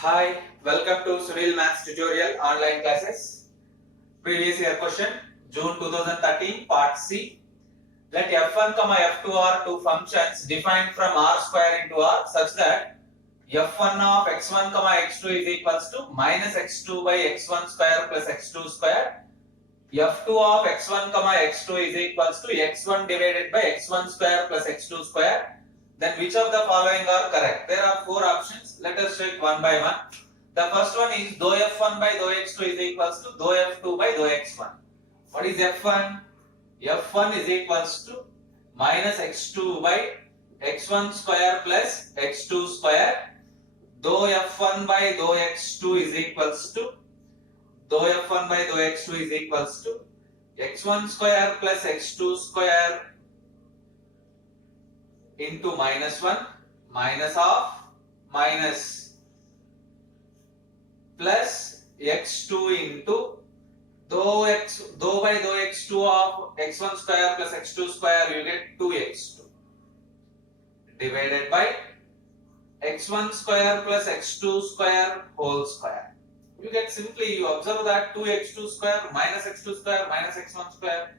Hi, welcome to Sunil Maths tutorial online classes. Previous year question, June 2013, part C. Let f1, f2 are two functions defined from r square into r such that f1 of x1, x2 is equals to minus x2 by x1 square plus x2 square. f2 of x1, x2 is equals to x1 divided by x1 square plus x2 square. Then which of the following are correct? There are four options. Let us check one by one. The first one is dou f1 by dou x2 is equals to dou f2 by dou x1. What is f1? f1 is equals to minus x2 by x1 square plus x2 square. Dou f1 by dou x2 is equals to dou f1 by dou x2 is equals to x1 square plus x2 square into minus 1 minus of minus plus x2 into dou by dou x2 of x1 square plus x2 square, you get 2x2 divided by x1 square plus x2 square whole square. You get simply, you observe that 2x2 square minus x2 square minus x1 square,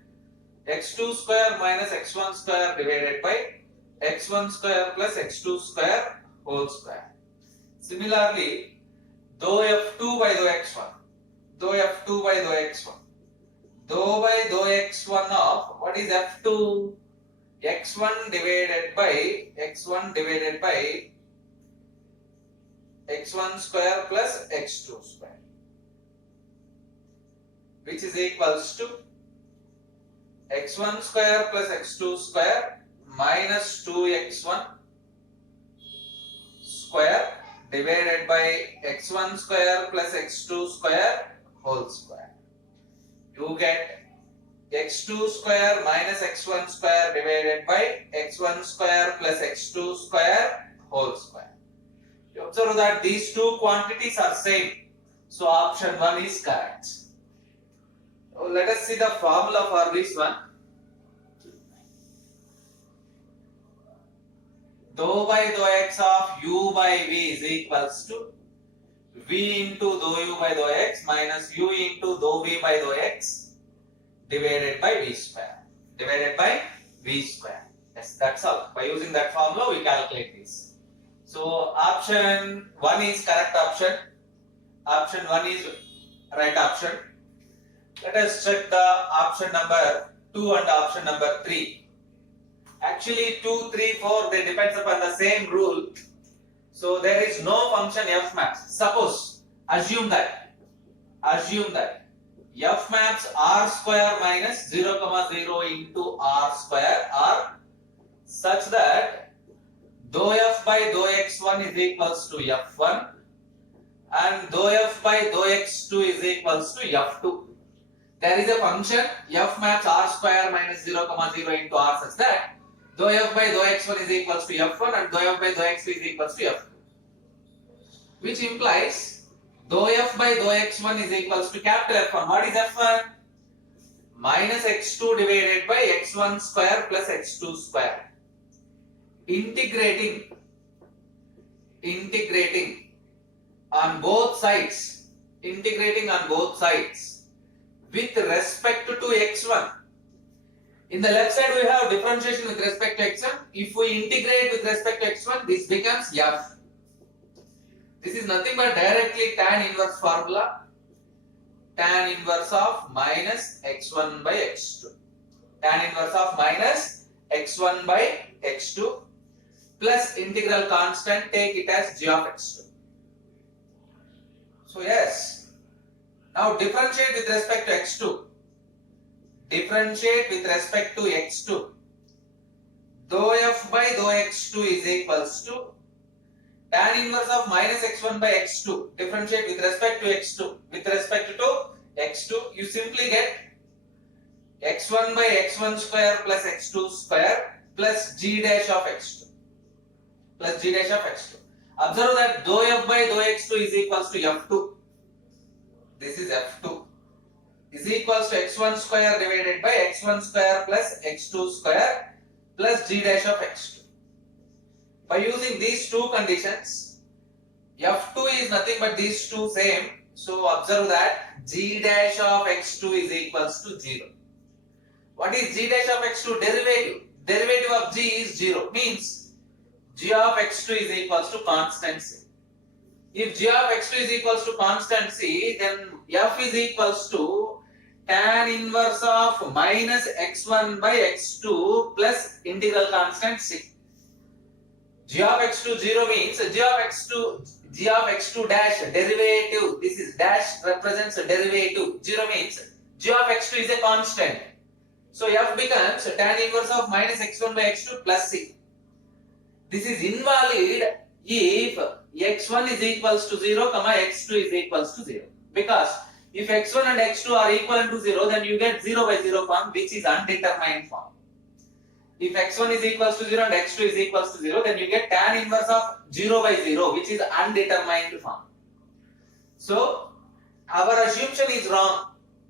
x2 square minus x1 square divided by x1 square plus x2 square whole square. Similarly, dou f2 by dou x1, dou f2 by dou x1, dou by dou x1 of what is f2? x1 divided by x1 divided by x1 square plus x2 square, which is equals to x1 square plus x2 square minus 2x1 square divided by x1 square plus x2 square whole square. You get x2 square minus x1 square divided by x1 square plus x2 square whole square. You observe that these two quantities are same. So option 1 is correct. So let us see the formula for this one. Dou by dou x of u by v is equals to v into dou u by dou x minus u into dou v by dou x divided by v square. Divided by v square. Yes, that's all. By using that formula, we calculate this. So option 1 is correct option. Option 1 is right option. Let us check the option number 2 and option number 3. Actually 2, 3, 4 they depends upon the same rule. So there is no function f maps. Suppose assume that f maps r square minus 0, 0 into r square are such that dou f by dou x1 is equals to f1 and dou f by dou x2 is equals to f2. There is a function f maps r square minus 0, 0 into r such that dou f by dou x1 is equals to f1 and dou f by dou x2 is equals to f2, which implies dou f by dou x1 is equals to capital F1. What is F1? Minus x2 divided by x1 square plus x2 square. Integrating on both sides, with respect to x1. In the left side we have differentiation with respect to x1. If we integrate with respect to x1, this becomes f. This is nothing but directly tan inverse formula. Tan inverse of minus x1 by x2. Tan inverse of minus x1 by x2 plus integral constant, take it as g of x2. So yes, now differentiate with respect to x2. Differentiate with respect to x2. Dou f by dou x2 is equals to tan inverse of minus x1 by x2. Differentiate with respect to x2. With respect to x2, you simply get x1 by x1 square plus x2 square plus g dash of x2. Observe that dou f by dou x2 is equals to f2. This is f2. Is equals to x1 square divided by x1 square plus x2 square plus g dash of x2. By using these two conditions, F2 is nothing but these two same. So observe that g dash of x2 is equals to 0. What is g dash of x2? Derivative. Derivative of g is 0. Means g of x2 is equals to constant c. If g of x2 is equals to constant c, then f is equals to tan inverse of minus x1 by x2 plus integral constant c. G of x2 0 means g of x2 dash derivative. This is dash represents a derivative. 0 means g of x2 is a constant. So f becomes tan inverse of minus x1 by x2 plus c. This is invalid if x1 is equals to 0, x2 is equals to 0. Because if x1 and x2 are equal to 0, then you get 0 by 0 form, which is undetermined form. If x1 is equals to 0 and x2 is equals to 0, then you get tan inverse of 0 by 0, which is undetermined form. So our assumption is wrong.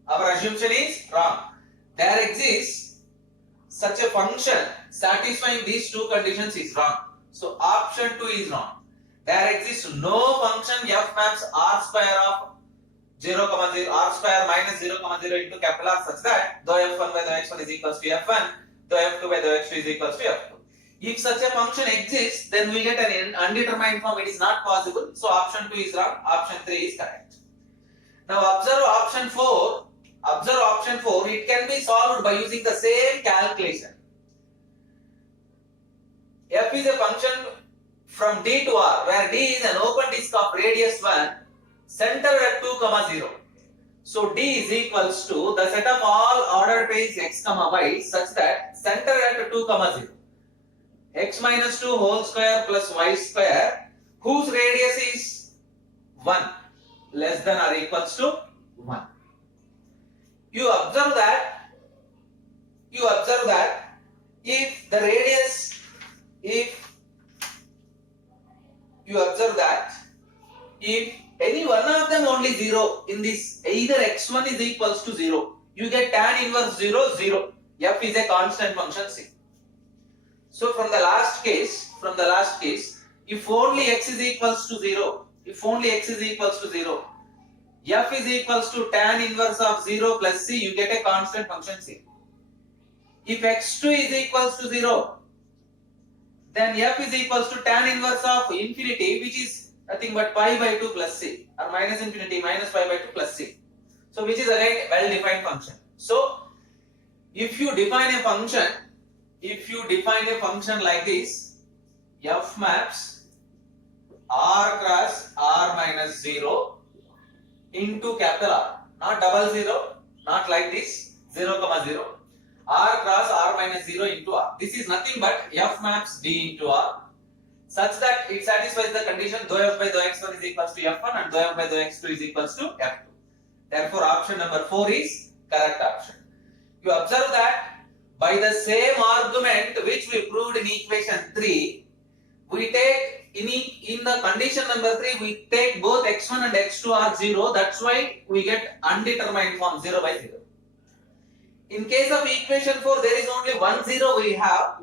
Our assumption is wrong. There exists such a function satisfying these two conditions is wrong. So option 2 is wrong. There exists no function f maps r square of 0, 0, r square minus 0, 0 into capital R such that dou f1 by dou x1 is equals to f1, dou f2 by dou x2 is equals to f2. If such a function exists, then we get an undetermined form. It is not possible. So option 2 is wrong. Option 3 is correct. Now observe option 4. Observe option 4. It can be solved by using the same calculation. F is a function from D to R, where D is an open disk of radius 1, center at 2, 0. So D is equals to the set of all ordered pairs x, y such that center at 2, 0. X minus 2 whole square plus y square, whose radius is 1, less than or equals to 1. You observe that if the radius, if any one of them only 0 in this, either x1 is equals to 0, you get tan inverse 0, 0. F is a constant function c. So from the last case, if only x is equals to 0, f is equals to tan inverse of 0 plus c, you get a constant function c. If x2 is equals to 0, then f is equals to tan inverse of infinity, which is nothing but pi by 2 plus c, or minus infinity minus pi by 2 plus c. So which is again well defined function. So if you define a function like this, f maps r cross r minus 0 into capital R, not double 0, not like this, 0, 0, r cross r minus 0 into r. This is nothing but f maps d into r, such that it satisfies the condition dou f by dou x1 is equals to f1 and dou f by dou x2 is equals to f2. Therefore option number 4 is correct option. You observe that by the same argument which we proved in equation 3, we take in the condition number 3, we take both x1 and x2 are 0. That's why we get undetermined form 0 by 0. In case of equation 4, there is only 1 0 we have.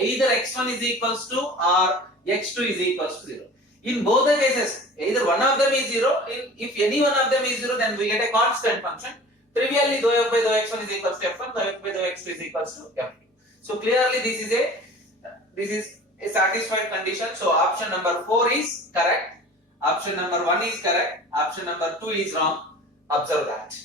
Either x1 is equals to or x2 is equals to 0. In both the cases, either one of them is 0. If any one of them is 0, then we get a constant function. Trivially, dou f by dou x1 is equals to f1, dou f by dou x2 is equals to f2. So clearly, this is a satisfied condition. So option number 4 is correct. Option number 1 is correct. Option number 2 is wrong. Observe that.